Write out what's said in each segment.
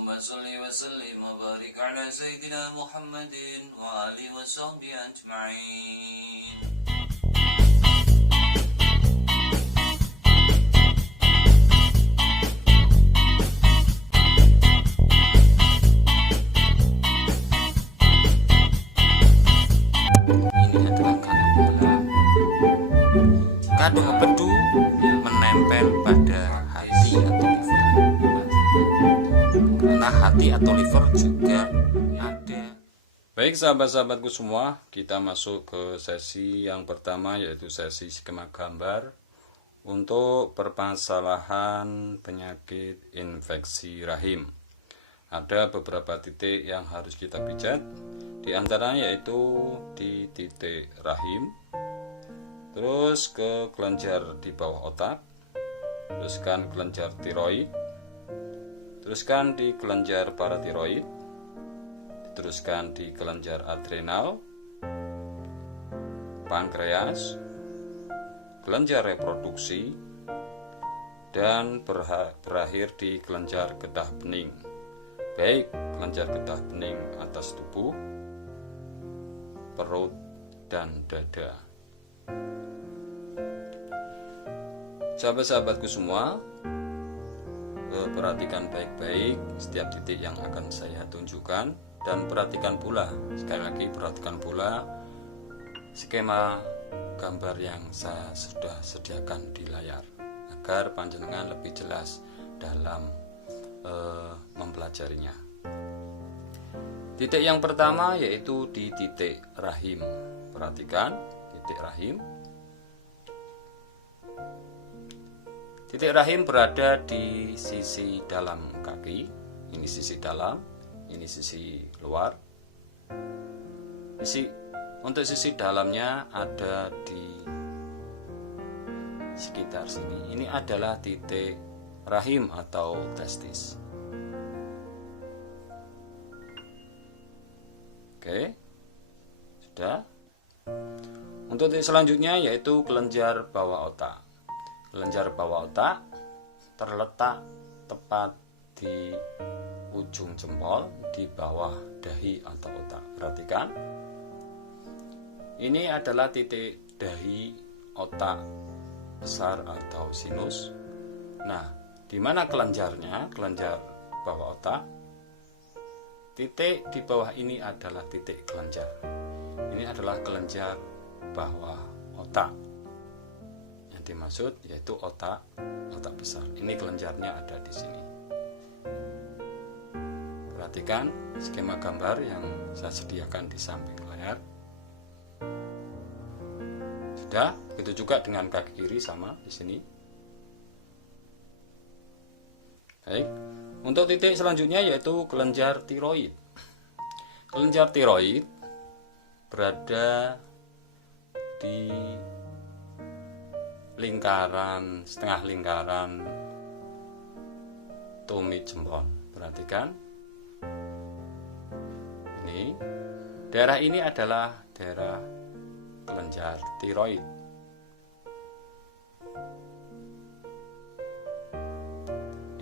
اللهم صل وسلم وبارك على سيدنا محمد وآله وصحبه أجمعين. Ini adalah kandung bola. Kandung empedu menempel pada hati atau liver, karena hati atau liver juga ada. Baik sahabat-sahabatku semua, kita masuk ke sesi yang pertama, yaitu sesi skema gambar untuk permasalahan penyakit infeksi rahim. Ada beberapa titik yang harus kita pijat, di antaranya yaitu di titik rahim, terus ke kelenjar di bawah otak, teruskan kelenjar tiroid, teruskan di kelenjar paratiroid, diteruskan di kelenjar adrenal, pankreas, kelenjar reproduksi, dan berakhir di kelenjar getah bening, baik kelenjar getah bening atas tubuh, perut, dan dada. Sahabat-sahabatku semua, perhatikan baik-baik setiap titik yang akan saya tunjukkan, dan perhatikan pula, sekali lagi perhatikan pula skema gambar yang saya sudah sediakan di layar, agar panjenengan lebih jelas dalam mempelajarinya. Titik yang pertama yaitu di titik rahim. Perhatikan titik rahim. Titik rahim berada di sisi dalam kaki. Ini sisi dalam, ini sisi luar. Untuk sisi dalamnya ada di sekitar sini. Ini adalah titik rahim atau testis. Oke, sudah. Untuk titik selanjutnya yaitu kelenjar bawah otak. Kelenjar bawah otak terletak tepat di ujung jempol di bawah dahi atau otak. Perhatikan, ini adalah titik dahi otak besar atau sinus. Nah, di mana kelenjarnya? Kelenjar bawah otak. Titik di bawah ini adalah titik kelenjar. Ini adalah kelenjar bawah otak. Yang dimaksud yaitu otak besar. Ini kelenjarnya ada di sini. Perhatikan skema gambar yang saya sediakan di samping layar. Sudah, begitu juga dengan kaki kiri sama di sini. Baik. Untuk titik selanjutnya yaitu kelenjar tiroid. Kelenjar tiroid berada di lingkaran, setengah lingkaran tumit jempol. Perhatikan. Ini daerah ini adalah daerah kelenjar tiroid.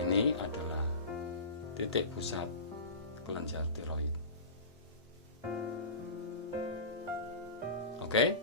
Ini adalah titik pusat kelenjar tiroid. Oke.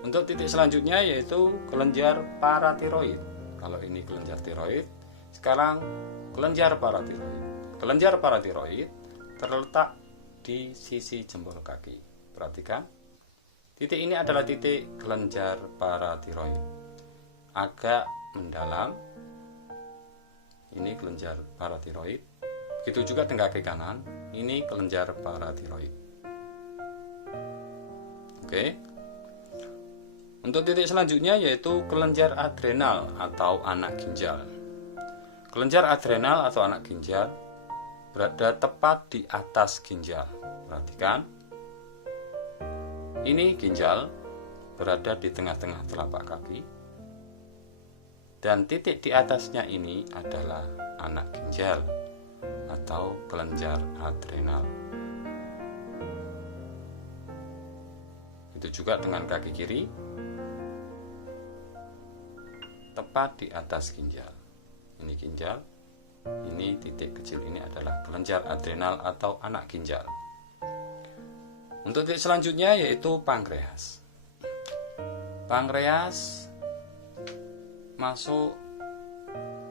Untuk titik selanjutnya yaitu kelenjar paratiroid. Kalau ini kelenjar tiroid, sekarang kelenjar paratiroid. Kelenjar paratiroid terletak di sisi jempol kaki. Perhatikan. Titik ini adalah titik kelenjar paratiroid. Agak mendalam. Ini kelenjar paratiroid. Begitu juga dengan kaki kanan. Ini kelenjar paratiroid. Oke. Untuk titik selanjutnya yaitu kelenjar adrenal atau anak ginjal. Kelenjar adrenal atau anak ginjal berada tepat di atas ginjal. Perhatikan. Ini ginjal berada di tengah-tengah telapak kaki. Dan titik di atasnya ini adalah anak ginjal atau kelenjar adrenal. Itu juga dengan kaki kiri, tepat di atas ginjal. Ini ginjal, Ini titik kecil ini adalah kelenjar adrenal atau anak ginjal. Untuk titik selanjutnya yaitu pankreas. Pankreas masuk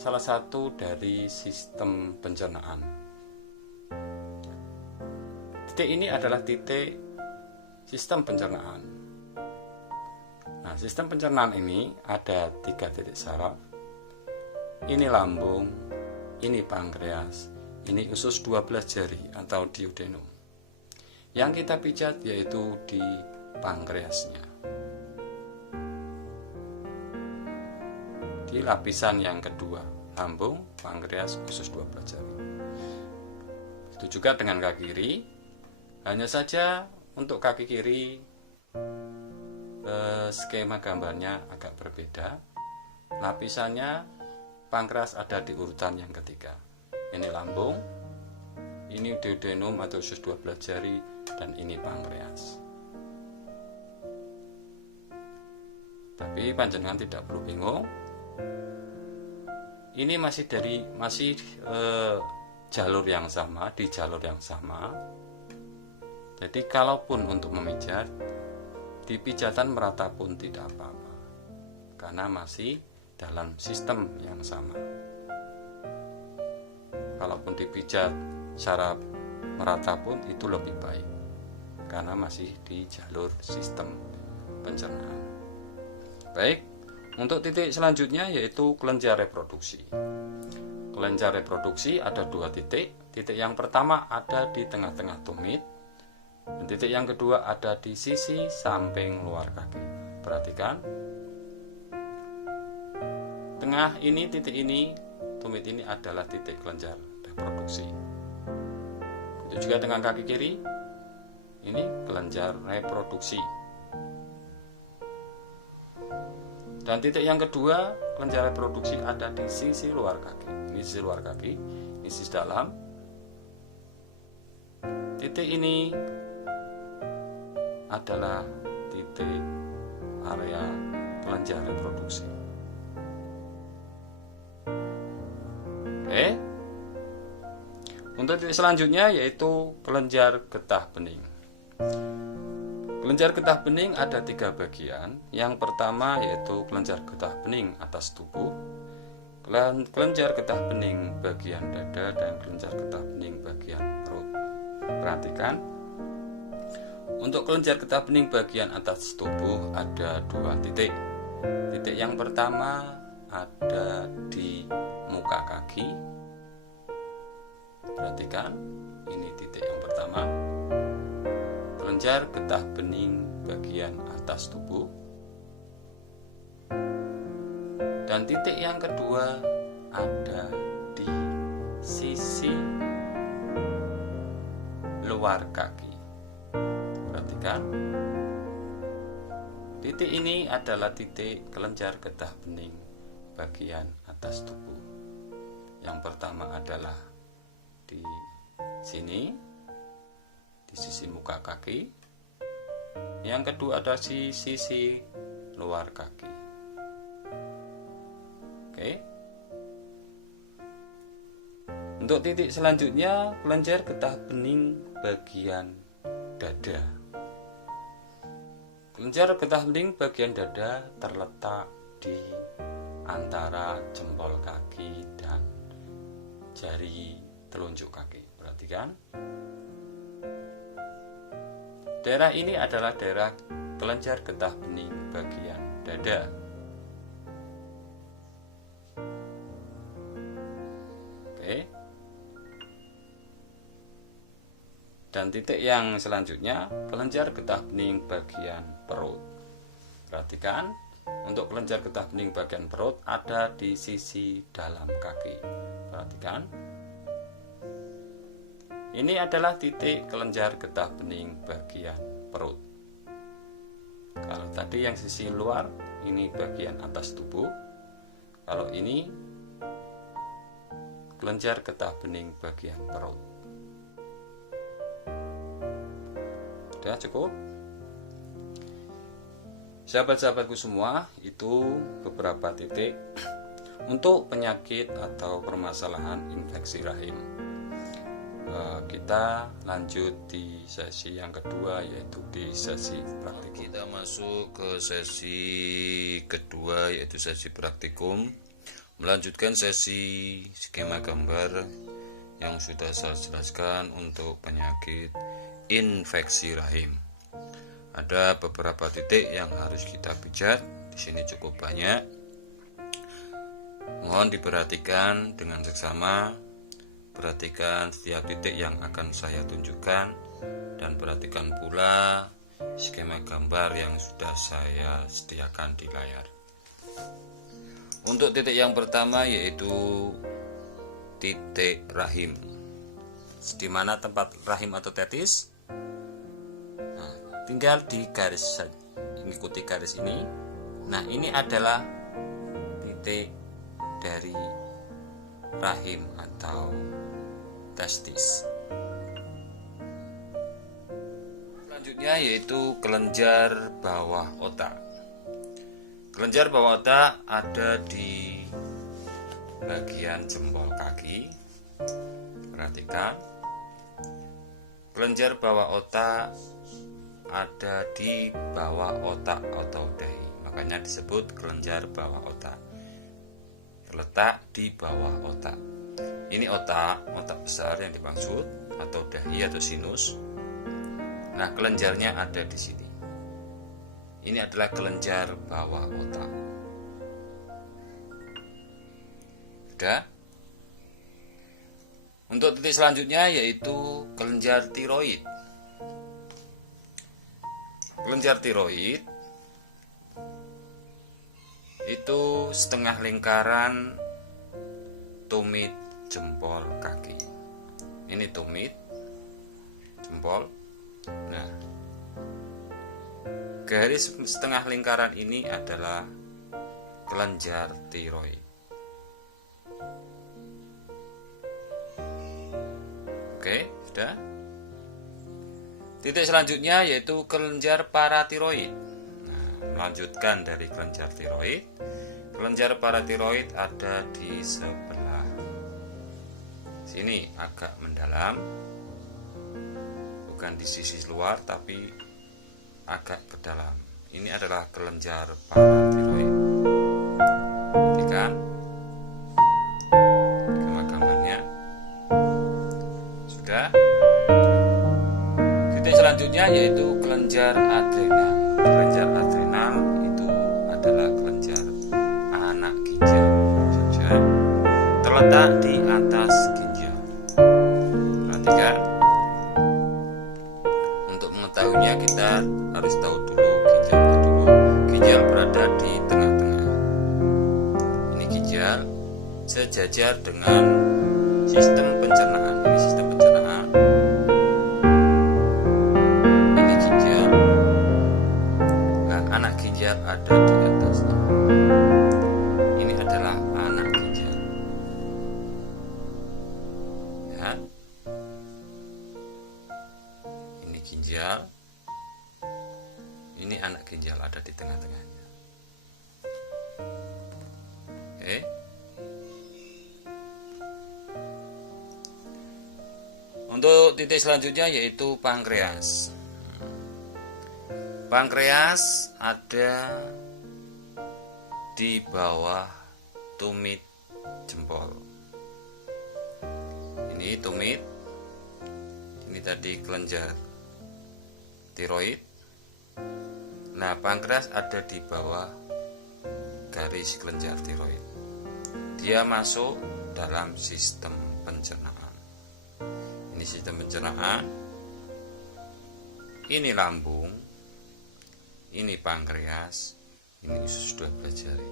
salah satu dari sistem pencernaan. Titik ini adalah titik sistem pencernaan. Nah, sistem pencernaan ini ada 3 titik saraf. Ini lambung, ini pankreas, ini usus 12 jari atau duodenum. Yang kita pijat yaitu di pankreasnya. Di lapisan yang kedua, lambung, pankreas, usus 12 jari. Itu juga dengan kaki kiri. Hanya saja untuk kaki kiri skema gambarnya agak berbeda. Lapisannya pankreas ada di urutan yang ketiga. Ini lambung, ini duodenum atau usus 12 jari, dan ini pankreas. Tapi panjenengan tidak perlu bingung. Ini masih jalur yang sama, di jalur yang sama. Jadi kalaupun untuk memijat, di pijatan merata pun tidak apa-apa, karena masih dalam sistem yang sama. Kalaupun dipijat secara merata pun itu lebih baik, karena masih di jalur sistem pencernaan. Baik, untuk titik selanjutnya yaitu kelenjar reproduksi. Kelenjar reproduksi ada 2 titik. Titik yang pertama ada di tengah-tengah tumit, dan titik yang kedua ada di sisi samping luar kaki. Perhatikan, tengah ini, titik ini, tumit ini adalah titik kelenjar reproduksi. Itu juga dengan kaki kiri, ini kelenjar reproduksi. Dan titik yang kedua, kelenjar reproduksi ada di sisi luar kaki. Ini sisi luar kaki, ini sisi dalam. Titik ini adalah titik area kelenjar reproduksi. Oke. Untuk titik selanjutnya yaitu kelenjar getah bening. Kelenjar getah bening ada 3 bagian. Yang pertama yaitu kelenjar getah bening atas tubuh, kelenjar getah bening bagian dada, dan kelenjar getah bening bagian perut. Perhatikan, untuk kelenjar getah bening bagian atas tubuh ada 2 titik. Titik yang pertama ada di muka kaki. Perhatikan, ini titik yang pertama. Kelenjar getah bening bagian atas tubuh. Dan titik yang kedua ada di sisi luar kaki. Perhatikan, titik ini adalah titik kelenjar getah bening bagian atas tubuh. Yang pertama adalah di sini, di sisi muka kaki. Yang kedua ada di sisi luar kaki. Oke. Untuk titik selanjutnya, kelenjar getah bening bagian dada. Kelenjar getah bening bagian dada terletak di antara jempol kaki dan jari telunjuk kaki. Perhatikan, daerah ini adalah daerah kelenjar getah bening bagian dada. Oke. Dan titik yang selanjutnya, kelenjar getah bening bagian perut. Perhatikan, untuk kelenjar getah bening bagian perut ada di sisi dalam kaki. Perhatikan, ini adalah titik kelenjar getah bening bagian perut. Kalau tadi yang sisi luar, ini bagian atas tubuh. Kalau ini kelenjar getah bening bagian perut. Sudah cukup? Sahabat-sahabatku semua, itu beberapa titik Untuk penyakit atau permasalahan infeksi rahim, kita lanjut di sesi yang kedua, yaitu di sesi praktikum. Kita masuk ke sesi kedua, yaitu sesi praktikum, melanjutkan sesi skema gambar yang sudah saya jelaskan untuk penyakit infeksi rahim. Ada beberapa titik yang harus kita pijat. Di sini cukup banyak. Mohon diperhatikan dengan seksama. Perhatikan setiap titik yang akan saya tunjukkan, dan perhatikan pula skema gambar yang sudah saya sediakan di layar. Untuk titik yang pertama yaitu titik rahim. Di mana tempat rahim atau tetis? Nah, tinggal di garis, ikuti garis ini. Nah, ini adalah titik dari rahim atau testis. Selanjutnya yaitu kelenjar bawah otak. Kelenjar bawah otak ada di bagian jempol kaki. Perhatikan. Kelenjar bawah otak ada di bawah otak atau dahi. Makanya disebut kelenjar bawah otak. Terletak di bawah otak. Ini otak besar yang dimaksud, atau dahi atau sinus. Nah, kelenjarnya ada di sini. Ini adalah kelenjar bawah otak. Sudah? Untuk titik selanjutnya yaitu kelenjar tiroid. Kelenjar tiroid itu setengah lingkaran tumit jempol kaki. Ini tumit jempol. Nah, garis setengah lingkaran ini adalah kelenjar tiroid. Oke, sudah. Titik selanjutnya yaitu kelenjar paratiroid. Nah, melanjutkan dari kelenjar tiroid. Kelenjar paratiroid ada di sebelah sini, agak mendalam. Bukan di sisi luar, tapi agak ke dalam. Ini adalah kelenjar paratiroid. Perhatikan gambarnya. Sudah. Titik selanjutnya yaitu kelenjar adrenal. Kelenjar adrenal itu adalah kelenjar anak ginjal. Terletak di atas ginjal. Perhatikan. Untuk mengetahuinya kita harus tahu dulu ginjal dulu. Ginjal berada di tengah-tengah. Ini ginjal sejajar dengan sistem pencernaan. Ini sistem pencernaan. Ini ginjal. Nah, anak ginjal ada di atasnya. Ini adalah anak ginjal. Ya. Ini ginjal. Ini anak ginjal ada di tengah-tengahnya. Oke. Untuk titik selanjutnya yaitu pankreas. Pankreas ada di bawah tumit jempol. Ini tumit. Ini tadi kelenjar tiroid. Nah, pankreas ada di bawah garis kelenjar tiroid. Dia masuk dalam sistem pencernaan. Ini sistem pencernaan. Ini lambung. Ini pankreas. Ini usus 12 jari.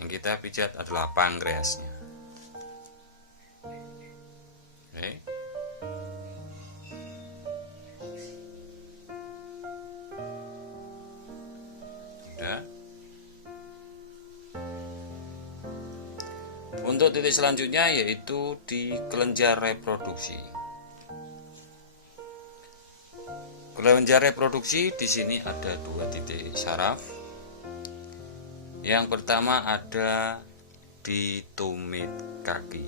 Yang kita pijat adalah pankreasnya. Oke. Sudah. Untuk titik selanjutnya yaitu di kelenjar reproduksi. Kelenjar reproduksi di sini ada dua titik saraf. Yang pertama ada di tumit kaki.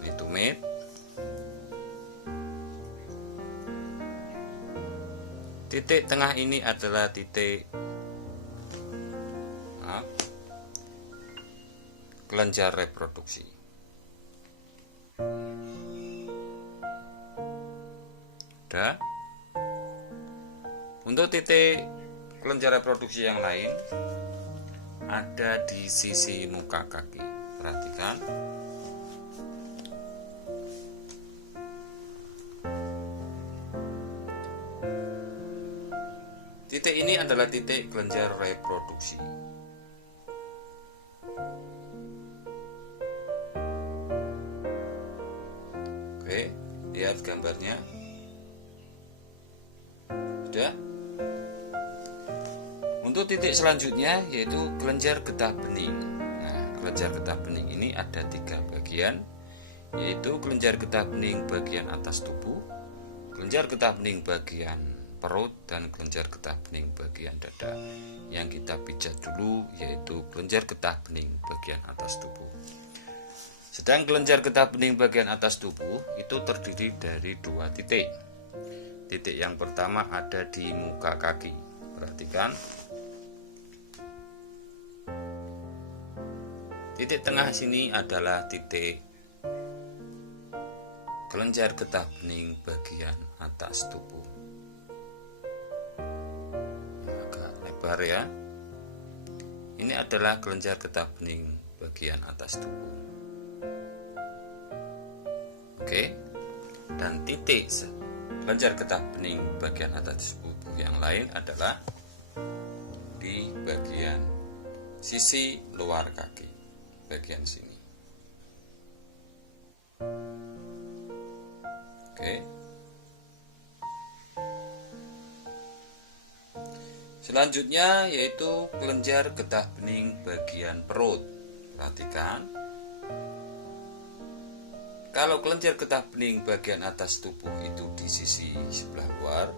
Ini tumit. Titik tengah ini adalah titik kelenjar reproduksi. Udah. Untuk titik kelenjar reproduksi yang lain ada di sisi muka kaki. Perhatikan. Titik ini adalah titik kelenjar reproduksi. Oke, lihat gambarnya. Sudah. Untuk titik selanjutnya yaitu kelenjar getah bening. Nah, kelenjar getah bening ini ada 3 bagian, yaitu kelenjar getah bening bagian atas tubuh, kelenjar getah bening bagian perut, dan kelenjar getah bening bagian dada. Yang kita pijat dulu yaitu kelenjar getah bening bagian atas tubuh. Sedang kelenjar getah bening bagian atas tubuh itu terdiri dari 2 titik. Titik yang pertama ada di muka kaki. Perhatikan. Titik tengah sini adalah titik kelenjar getah bening bagian atas tubuh. Agak lebar ya. Ini adalah kelenjar getah bening bagian atas tubuh. Oke. Dan titik kelenjar getah bening bagian atas tubuh yang lain adalah di bagian sisi luar kaki, bagian sini. Oke. Selanjutnya yaitu kelenjar getah bening bagian perut. Perhatikan. Kalau kelenjar getah bening bagian atas tubuh itu di sisi sebelah luar,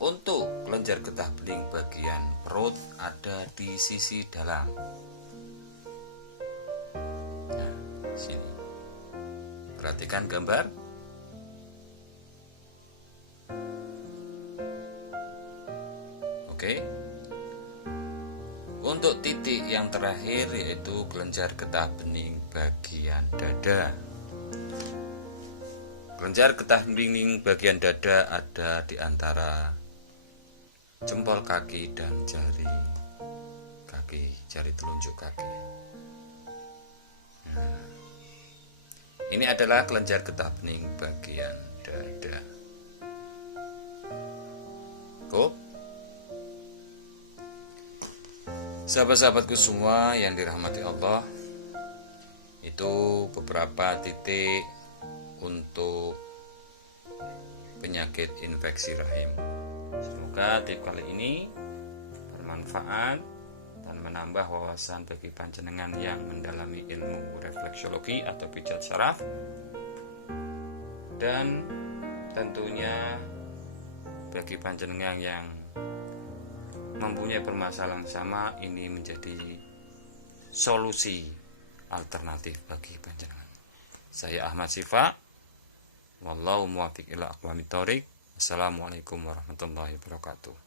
untuk kelenjar getah bening bagian perut ada di sisi dalam. Nah, sini. Perhatikan gambar. Oke. Untuk titik yang terakhir yaitu kelenjar getah bening bagian dada. Kelenjar getah bening bagian dada ada di antara jempol kaki dan jari kaki, jari telunjuk kaki. Nah, ini adalah kelenjar getah bening bagian dada. Cukup? Sahabat-sahabatku semua yang dirahmati Allah, itu beberapa titik untuk penyakit infeksi rahim. Semoga tip kali ini bermanfaat dan menambah wawasan bagi panjenengan yang mendalami ilmu refleksiologi atau pijat syaraf, dan tentunya bagi panjenengan yang mempunyai permasalahan sama, ini menjadi solusi alternatif bagi panjenengan. Saya Ahmad Sifa, wallahu muwaffiq ila aqwamit thoriq. Assalamualaikum warahmatullahi wabarakatuh.